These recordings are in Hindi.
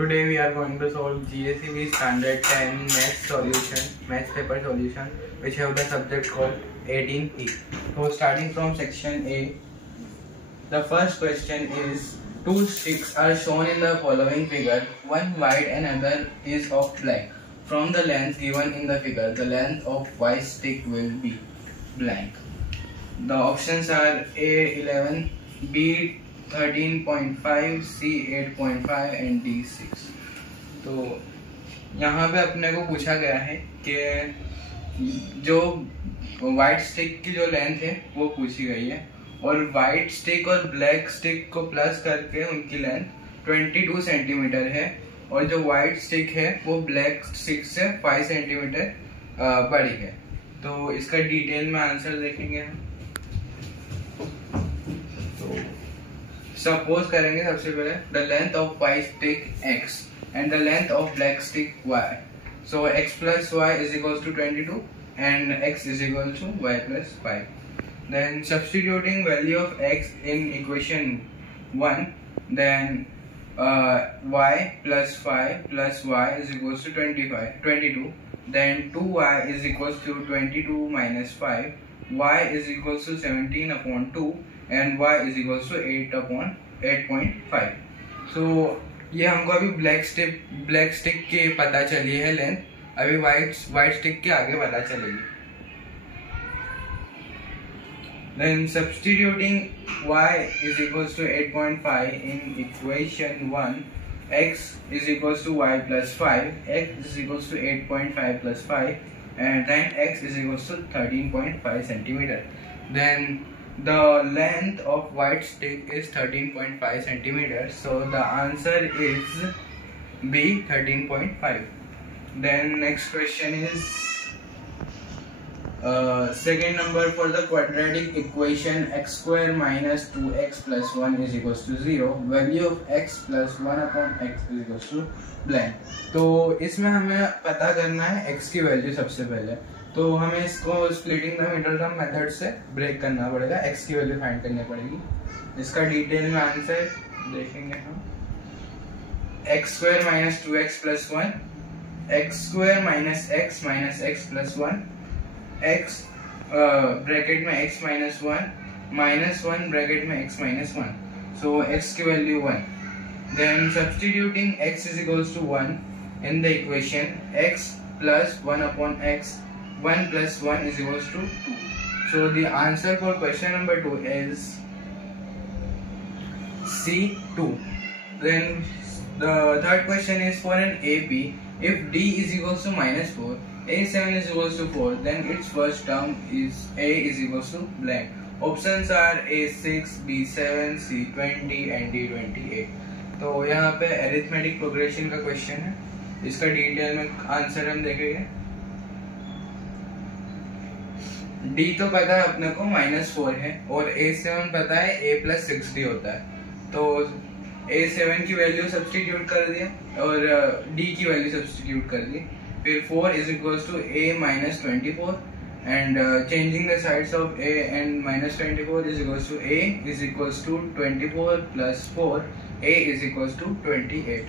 Today we are going to solve GSEB Standard 10 Maths paper solution, which have the subject called 18E. So starting from section A, the first question is: two sticks are shown in the following figure. One white and another is of black. From the length given in the figure, the length of white stick will be blank. The options are A 11, B 13.5, C 8.5 and D 6. तो यहाँ पे अपने को पूछा गया है कि जो वाइट स्टिक की जो लेंथ है वो पूछी गई है, और वाइट स्टिक और ब्लैक स्टिक को प्लस करके उनकी लेंथ 22 सेंटीमीटर है, और जो वाइट स्टिक है वो ब्लैक स्टिक से 5 सेंटीमीटर बड़ी है। तो इसका डिटेल में आंसर देखेंगे हम। सपोज करेंगे सबसे पहले the length of white stick x and the length of black stick y. So x plus y is equals to 22 and x is equal to y plus 5. Then substituting value of x in equation 1, then y plus 5 plus y is equals to 22. Then 2y is equals to 22 minus 5. Y is equals to 17 upon 2 and y is equals to 8 upon 8.5. So ये हमको अभी ब्लैक स्टिक की पता चली है लेंथ, अभी वाइट स्टिक के आगे पता चलेगी। Then substituting y is equals to 8.5 in equation 1, x is equals to y plus 5, x is equals to 8.5 plus 5, and then x is equals to 13.5 centimeter. Then the length of white stick is 13.5 centimeters, so the answer is B 13.5. Then next question is second number for the quadratic equation x square minus 2x plus 1 is equals to 0. Value of x plus 1 upon x is equals to blank. तो इसमें हमें पता करना है x की वैल्यू सबसे पहले, तो हमें इसको splitting the middle term method से ब्रेक करना पड़ेगा, x की वैल्यू फाइंड करनी पड़ेगी। इसका डिटेल में आंसर देखेंगे हम। x square minus 2x plus 1, x square minus x plus 1, x bracket में x माइनस 1 माइनस 1 ब्रैकेट में x माइनस 1, सो x की value 1. Then substituting x is equals to 1 in the equation, x plus 1 upon x, 1 plus 1 is equals to 2. So the answer for question number 2 is C2. Then the third question is for an AP. If D is equals to minus 4, A7 is equals to 4, then its first term is A is equals to blank. Options are A6, B7, C20 and D28. तो यहाँ पे अरिथमेटिक प्रोग्रेशन का क्वेश्चन है, इसका डिटेल में आंसर हम देखेंगे। D तो पता है अपने को -4 है, और A7 पता है A plus 60 होता है, तो A7 की वैल्यू सब्स्टिट्यूट कर दिया और D की वैल्यू सब्स्टिट्यूट कर दी, फिर 4 is equals to A minus 24 and changing the sides of A and minus 24 is equals to A is equals to 24 plus 4, A is equals to 28.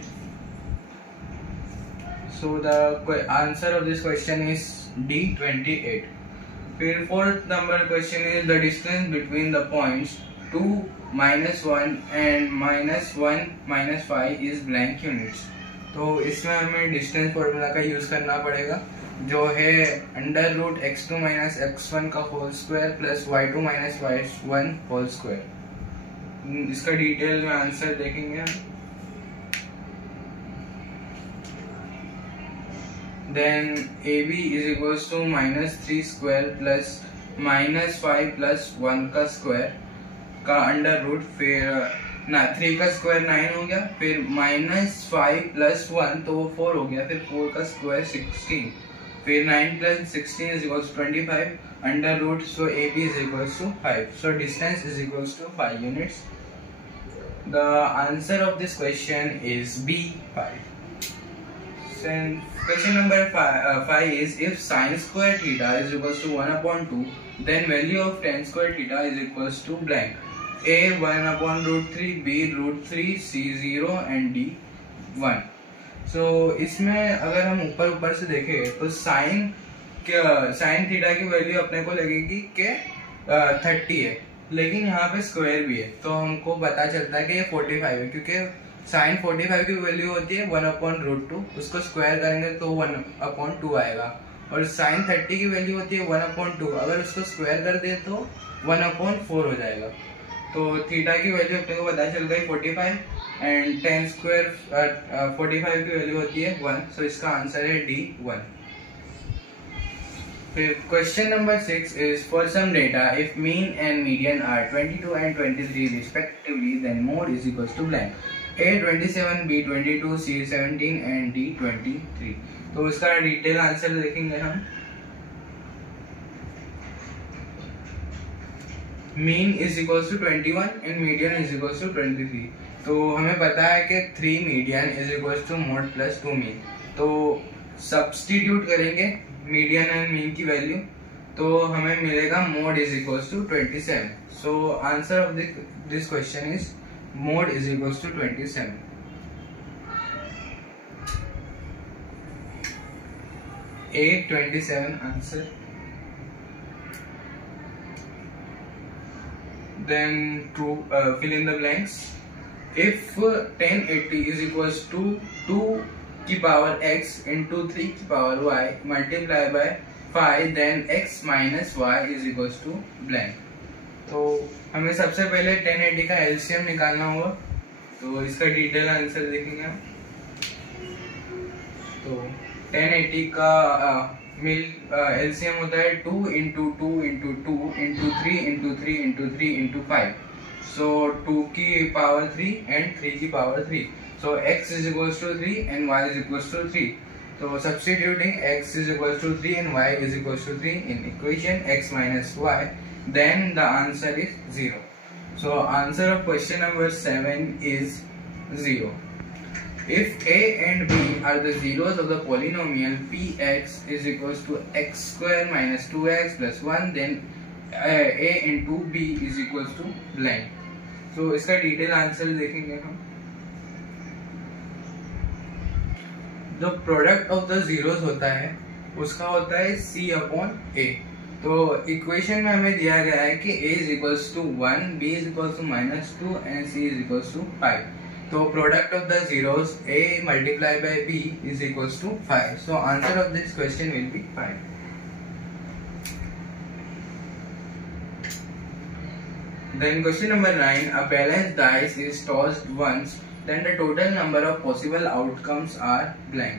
So the answer of this question is D 28. फिर fourth number question is the distance between the points 2, -1 and -1, -5 is blank units. तो इसमें हमें डिस्टेंस फॉर्मूला का यूज करना पड़ेगा, जो है √x2 minus x1 का whole square plus y2 minus y1 whole square. इसका डिटेल में आंसर देखेंगे हम। Then AB is equals to -3 square plus -5 plus 1 का स्क्वायर का अंडर रूट, फिर 3 का स्क्वायर 9 हो गया, फिर -5 plus 1 तो वो 4 हो गया, फिर 4 का स्क्वायर 16, फिर 9 plus 16 is equals to 25 under root, so AB is equals to 5, so distance is equals to 5 units. The answer of this question is B 5. Question number 5 is if sin square theta is equals to 1 upon 2, then value of tan square theta is equals to blank. A 1 upon √3, B √3, C 0 and D 1. सो इसमें अगर हम ऊपर ऊपर से देखें तो साइन थीटा की वैल्यू अपने को लगेगी कि 30 है, लेकिन यहाँ पे स्क्वायर भी है तो हमको पता चलता है कि ये 45 है, क्योंकि साइन 45 की वैल्यू होती है 1/√2, उसको स्क्वायर करेंगे तो 1/2 आएगा, और साइन 30 की वैल्यू होती है 1/2, अगर उसको स्क्वायर कर दे तो 1/4 हो जाएगा। तो थीटा की वैल्यू अपने को पता चल गई 45 एंड tan स्क्वायर 45 की वैल्यू होती है 1, सो इसका आंसर है D1। फिर question number 6 is for some data if mean and median are 22 and 23 respectively, then mode is equals to blank, A 27, B 22, C 17 and D 23। तो इसका डिटेल आंसर देखेंगे हम। Mean is equals to 21 and median is equals to 23। तो हमें पता है कि 3 median is equals to mode plus 2 mean, तो सब्स्टिट्यूट करेंगे मीडियन एंड मीन की वैल्यू, तो हमें मिलेगा mode is equals to 27। So answer of this question is mode is equals to 27। A 27 answer. Then to fill in the blanks, if 1080 is equals to 2 की पावर x into 3 की power y multiply by 5, then x minus y is equals to blank। तो हमें सबसे पहले 1080 का LCM निकालना होगा, तो इसका डिटेल आंसर देखेंगे हम। तो 1080 का LCM होता है 2 into 2 into 2 into 3 into 3 into 3 into 5, so 2 की पावर 3 and 3 की power 3, so x is equals to 3 and y is equals to 3, so substituting x is equals to 3 and y is equals to 3 in equation x minus y, then the answer is 0। so answer of question number 7 is 0। If a and b are the zeros of the polynomial px is equals to x square minus 2x plus 1, then a into b is equals to blank। so इसका डिटेल आंसर देखेंगे हम। जो प्रोडक्ट ऑफ द जीरोस होता है उसका होता है c/a। तो इक्वेशन में हमें दिया गया है कि a is equals to 1, b is equals to -2 and c is equals to 5। तो product of the zeros a multiplied by b is equals to 5। so answer of this question will be 5। then question number 9, a balanced dice is tossed once, then the total number of possible outcomes are blank।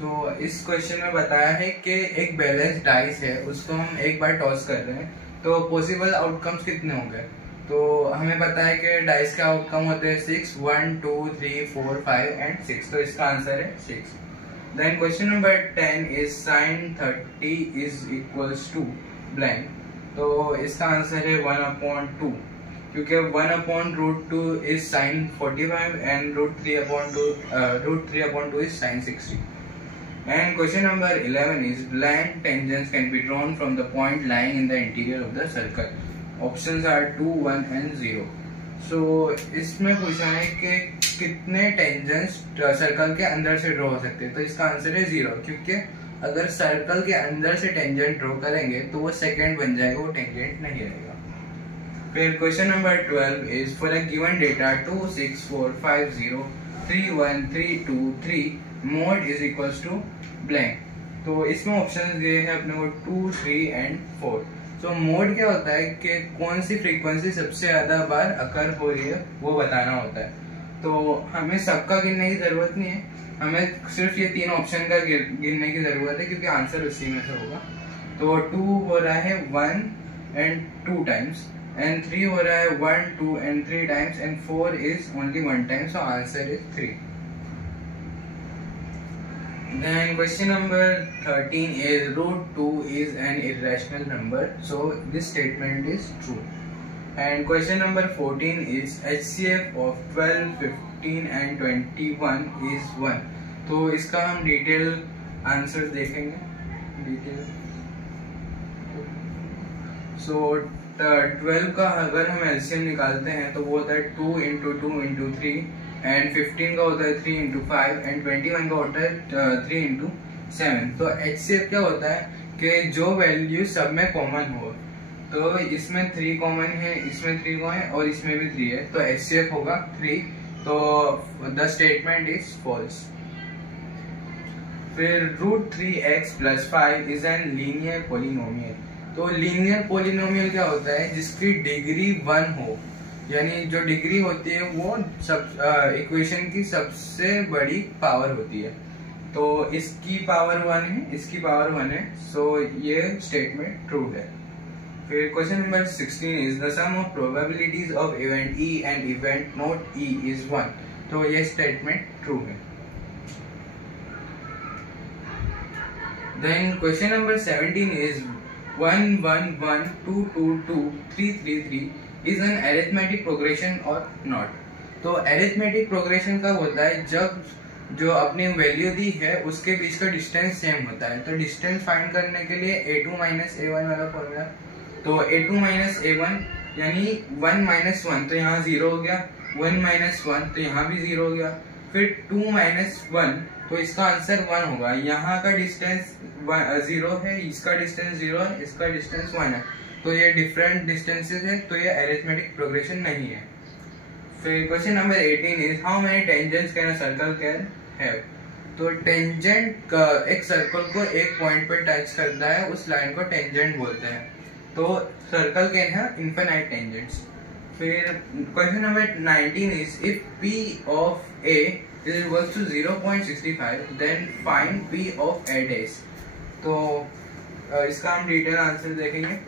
तो इस क्वेश्चन में बताया है कि एक बैलेंस डाइस है, उसको हम एक बार टॉस कर रहे हैं, तो पॉसिबल आउटकम्स कितने होंगे। तो हमें पता है कि डाइस का आउटकम होते हैं 6, 1, 2, 3, 4, 5 एंड 6, तो इसका आंसर है 6। Then question number 10 is sin 30 is equals to blank, तो इसका आंसर है 1/2, क्योंकि 1/√2 is sin 45 and √3/2 is sin 60। And question number 11 is blank tangents can be drawn from the point lying in the interior of the circle। Options are 2, 1 and 0। So इसमें पूछा है कि कितने टेंजेंट्स सर्कल के अंदर से ड्रॉ हो सकते हैं, तो इसका आंसर है 0, क्योंकि अगर सर्कल के अंदर से टेंजेंट ड्रॉ करेंगे तो वो सेकेंड बन जाएगा, वो टेंजेंट नहीं रहेगा। फिर question number 12 is for a given data 2, 6, 4, 5, 0, 3, 1, 3, 2, 3 mode is equals to blank. तो इसमें ऑप्शन दिए हैं अपने को 2, 3 एंड 4। तो मोड क्या होता है कि कौन सी फ्रीक्वेंसी सबसे ज्यादा बार अकर हो रही है वो बताना होता है। तो हमें सबका गिनने की जरूरत नहीं है, हमें सिर्फ ये 3 ऑप्शन का गिनने की जरूरत है, क्योंकि आंसर उसी में से होगा। तो 2 हो रहा है 1 and 2 टाइम्स, एंड 3 हो रहा है 1, 2 and 3 times, and 4 is only 1 time, so answer is 3। Then question number 13 is √2 is an irrational number, so this statement is true। And question number 14 is HCF of 12, 15 and 21 is 1। तो इसका हम डिटेल आंसर देखेंगे। डिटेल सो 12 का अगर हम LCM निकालते हैं तो वो होता है 2 into 2 into 3 एंड 15 का होता है 3 इंटू 5 एंड 21 का होता है 3 इंटू 7। तो HCF क्या होता है कि जो वैल्यू सब में कॉमन हो, तो इसमें 3 कॉमन है, इसमें 3 कॉमन है और इसमें भी 3 है, तो HCF होगा 3। तो द स्टेटमेंट इज फॉल्स। फिर √3x + 5 is an linear polynomial. तो लीनियर पोलिनोमियल क्या होता है, जिसकी डिग्री 1 हो, यानी जो डिग्री होती है वो सब इक्वेशन की सबसे बड़ी पावर होती है। तो इसकी पावर 1 है, इसकी पावर 1 है, सो ये स्टेटमेंट ट्रू है। फिर question number 16 is the sum of probabilities of event E and event not E is 1। तो ये स्टेटमेंट ट्रू है। Then question number 17 is 1 1 1 2 2 2 3 3 3 is an arithmetic progression और नॉट। तो अरिथमेटिक प्रोग्रेशन कब होता है, जब जो अपनी वैल्यू दी है उसके बीच का डिस्टेंस सेम होता है। तो डिस्टेंस फाइंड करने के लिए a2 - a1 वाला फॉर्मूला, तो a2 - a1 यानी 1 - 1, तो यहाँ 0 हो गया, 1 - 1 तो यहाँ भी 0 हो गया, फिर 2 - 1 तो इसका आंसर 1 होगा। यहाँ का डिस्टेंस 0 है, इसका डिस्टेंस 0 है, इसका डिस्टेंस 1 है, तो ये डिफरेंट डिस्टेंसेस है, तो ये अरिथमेटिक प्रोग्रेशन नहीं है। फिर question number 18 is how many tangents can a circle can have. तो टेंजेंट एक सर्कल को एक पॉइंट पे टच करता है, उस लाइन को टेंजेंट बोलते हैं। तो circle can have infinite tangents. फिर question number 19 is if P of A is equal to 0.65 then find P of A dash। तो इसका हम डिटेल आंसर देखेंगे।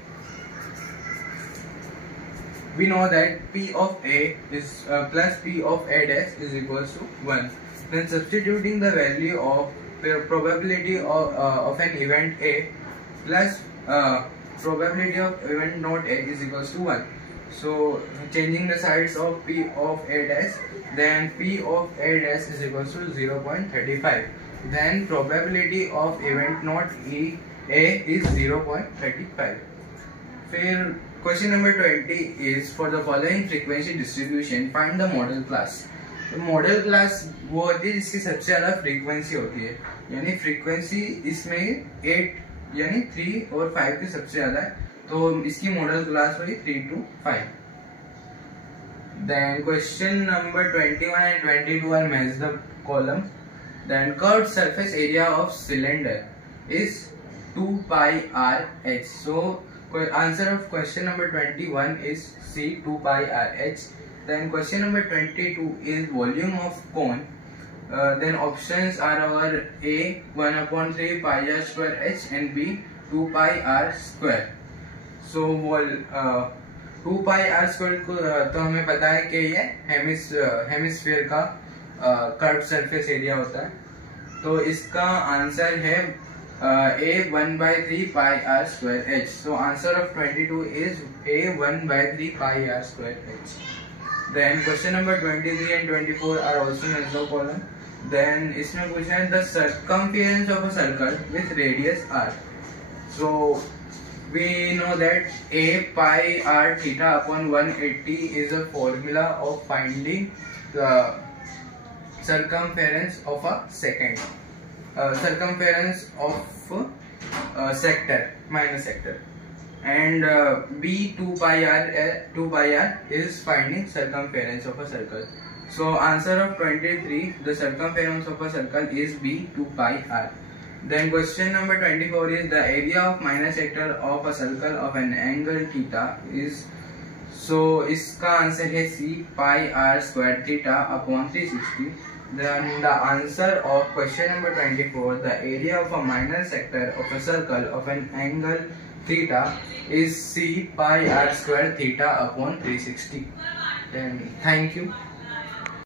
We know that P of A is plus P of A dash is equals to 1. Then substituting the value of probability of an event A plus probability of event not A is equals to 1. So changing the sides of P of A dash, then P of A dash is equals to 0.35. Then probability of event not A is 0.35. फिर question number 20 is for the following frequency distribution find the model class। तो मॉडल क्लास वो होती है जिसकी सबसे ज्यादा फ्रीक्वेंसी होती है, यानी फ्रीक्वेंसी इसमें 8 यानी 3 और 5 की सबसे ज्यादा है, तो इसकी मॉडल क्लास हुई 3 to 5। Then question number 21 and 22 are match the column। Then curved surface area of cylinder is 2 pi r h। So answer of question number 21 is C, 2 pi r h। Then question number 22 is volume of cone। Then options are our A 1/3 pi r square h and B 2 pi r square। So 2 pi r square को तो हमें पता है कि ये हेमिस्फीयर का कर्व सरफेस एरिया होता है, तो इसका आंसर है A 1/3 pi r square h। So answer of 22 is A 1/3 pi r square h। Then question number 23 and 24 are also in the column। Then इसमें पूछा है the circumference of a circle with radius r। So we know that A pi r theta upon 180 is a formula of finding the circumference of a second, circumference of sector minus sector, and B 2 pi r is finding circumference of a circle। So answer of 23 the circumference of a circle is B 2 pi r। Then question number 24 is the area of minus sector of a circle of an angle theta is, so इसका आंसर है C pi r square theta upon 360। Then the answer of question number 24 the area of a minor sector of a circle of an angle theta is C pi r square theta upon 360। Then thank you.